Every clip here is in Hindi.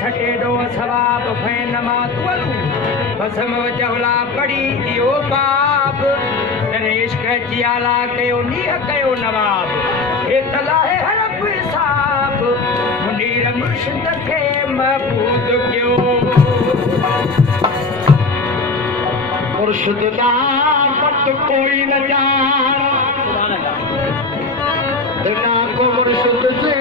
छटे दो सवाब फैन मातवलू भसम जवला पड़ी इहो बाब नरेश कचियाला कयो नीह कयो नवाब हे तलाहे हरप साहब मुनीर मुर्शिद खे महबूद कयो मुर्शिद दा पत कोई न जान बिना को मुर्शिद से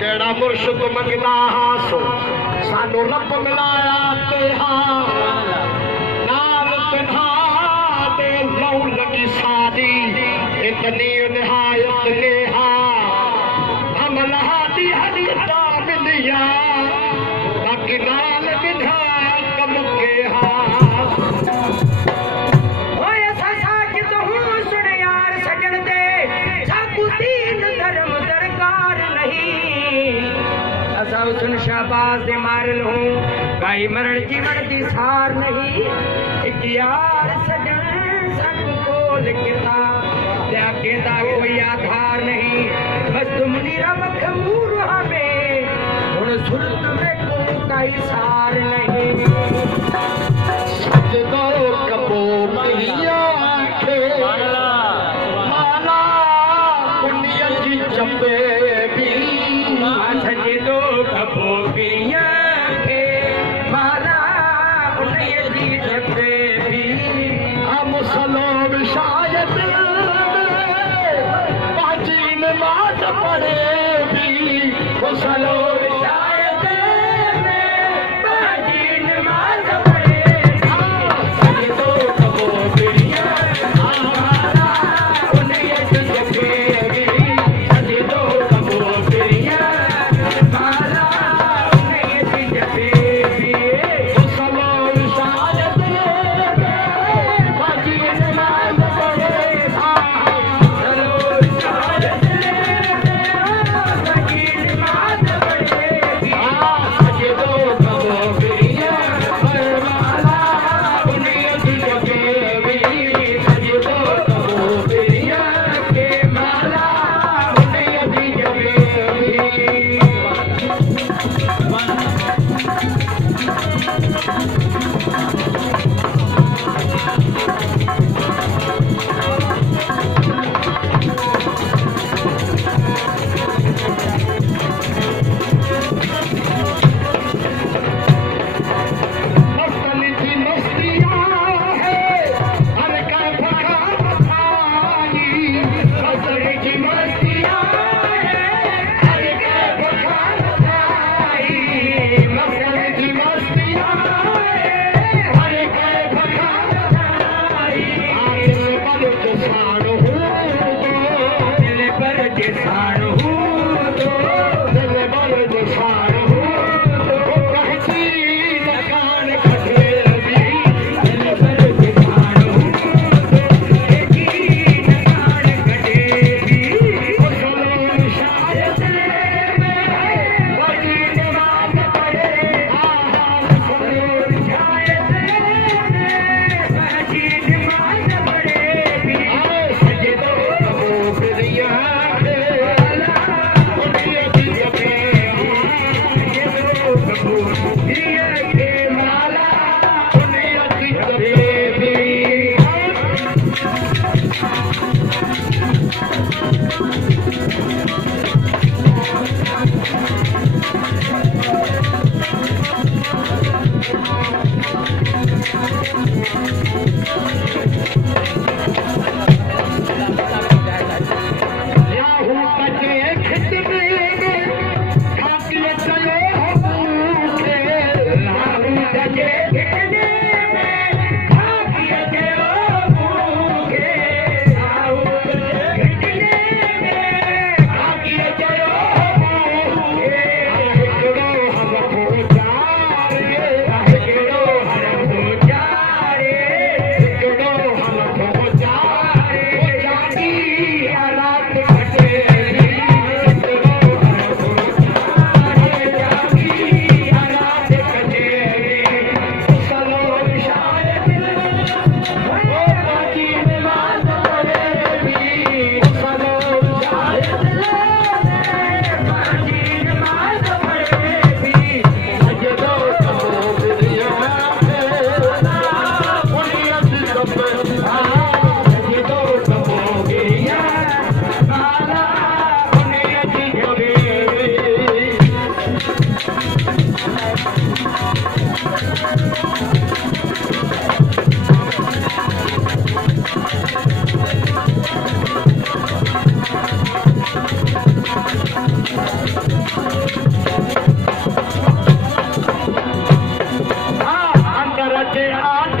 केड़ा मुर्शिद मंगदा हासो सानू रब मिलाया ते नाल तन्हा दे लौ लगी सादी इतनी निहायत नेहा हम लहादी हदीता मिलिया ताकि नाल विधा कम के सुन शाबाज दे मारल हूँ गाई मरण जीवन की सार नहीं एक यार सजन संग बोल किता त्या केता कोई आधार नहीं बस तुम नीरा मखमूर हमें उन सुरत में कोई काई सार नहीं सजदो कबो मिया के माला पुनिया जी चपे भी सजदो कबो मिया के माला पुनिया जी चपे भी हम सलोब शायद बाजी नमाज पढ़े भी वो सलोब शायद बाजी नमाज पढ़े सजदो कबो मिया माला पुनिया जी चपे भी सजदो कबो मिया माला पुनिया जी चपे भी वो सलोब शायद बाजी नमाज पढ़े चलो शायद मान